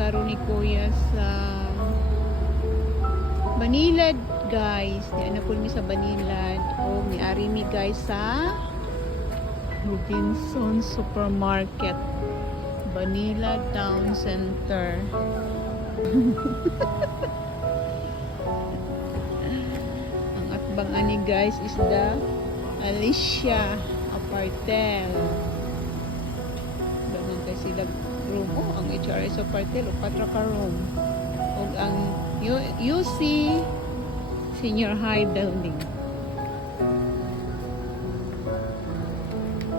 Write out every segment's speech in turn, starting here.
karon ni Kuya sa Banilad, guys. Di na po mi sa Banilad. O miari mi guys sa Robinson Supermarket, Banilad Town Center. Ang atbang ani guys is the Alicia Apartel. Dagan kay sila room. Oh, ang HRS Apartel o patra ka room. O ang UC Senior High Building.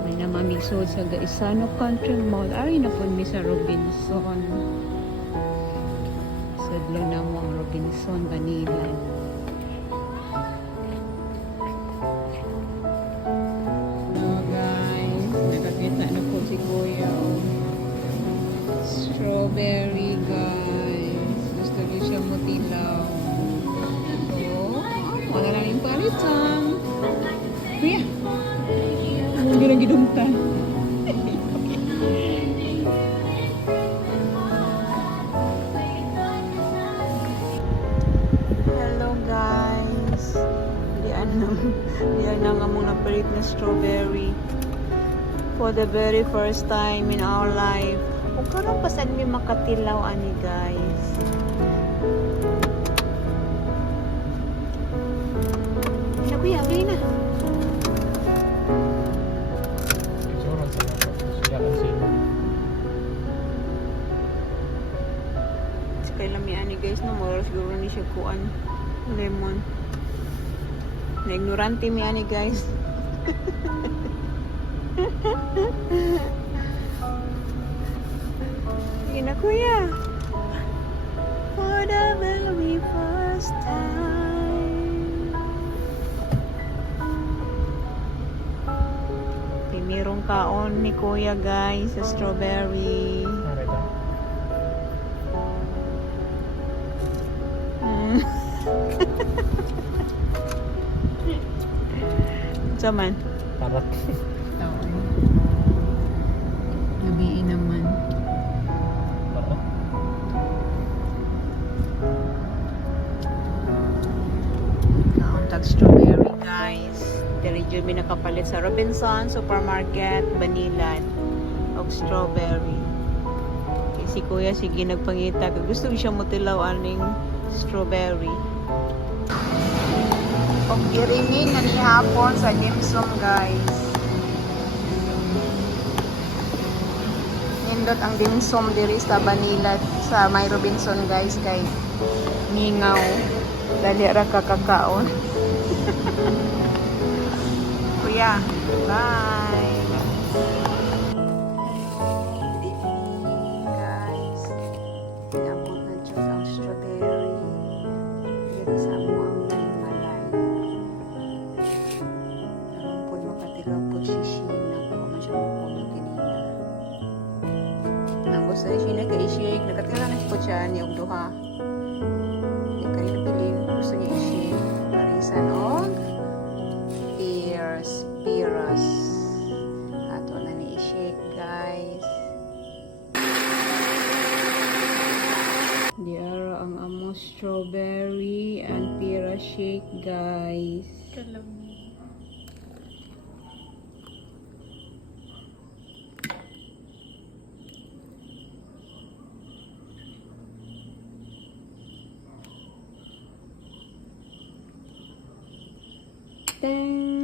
May namamigsod sa Gaisano Country Mall. Ari na po mi sa Robinson. Sadlo na mo ang Robinson Banilad. Hello guys, nakakita na po si Kuya. Strawberry guys. Gusto ko siya mutilaw. So, wala lang yung palitan. Kuya, hindi lang gidumtan. Hello guys. Diyan na nga mong napalit na strawberry. For the very first time in our life. Kung karang pasan may makatilaw ani guys. Na kuya, bili na. Kaya lami ani guys no, moral siguro ni siya kuan lemon. Na ignorante mi ani guys. Sige na kuya. For the very first time. Merong kaon ni kuya guys sa strawberry. Saman? Parat. Gabiin naman. Parat. Kauntag strawberry guys. Dili jud mi nakapalit sa Robinson Supermarket, Banilad og strawberry. Kay si kuya sige nagpangita kay gusto siya mutilaw aning strawberry. Og irinig na ni hapon sa dimsum guys. Nindot ang dimsum diri sa Banilad sa May Robinson guys kay ningaw dali ra kakakaon. Kuya, bye. Guys, inabot na dyan ang strawberry dito sa amuang malay. Naroon po makatilaw po si Sheena. Ako man siya magpuno kinina. Nang gusto ni Sheena kay i-shake. Nakatila na po siya ni og duha. Hindi kanina bilin. Gusto niya i-shake. Parisan og Piras. Ato na ni i-shake guys. Diara ang amo strawberry and pira shake guys. Ding!